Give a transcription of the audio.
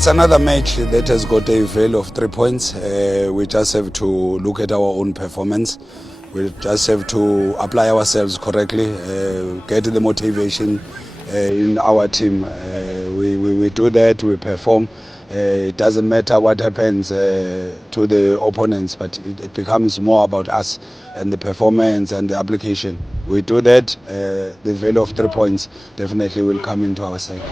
It's another match that has got a value of 3 points. We just have to look at our own performance. We just have to apply ourselves correctly, get the motivation in our team. We do that, we perform. It doesn't matter what happens to the opponents, but it becomes more about us and the performance and the application. We do that, the value of 3 points definitely will come into our side.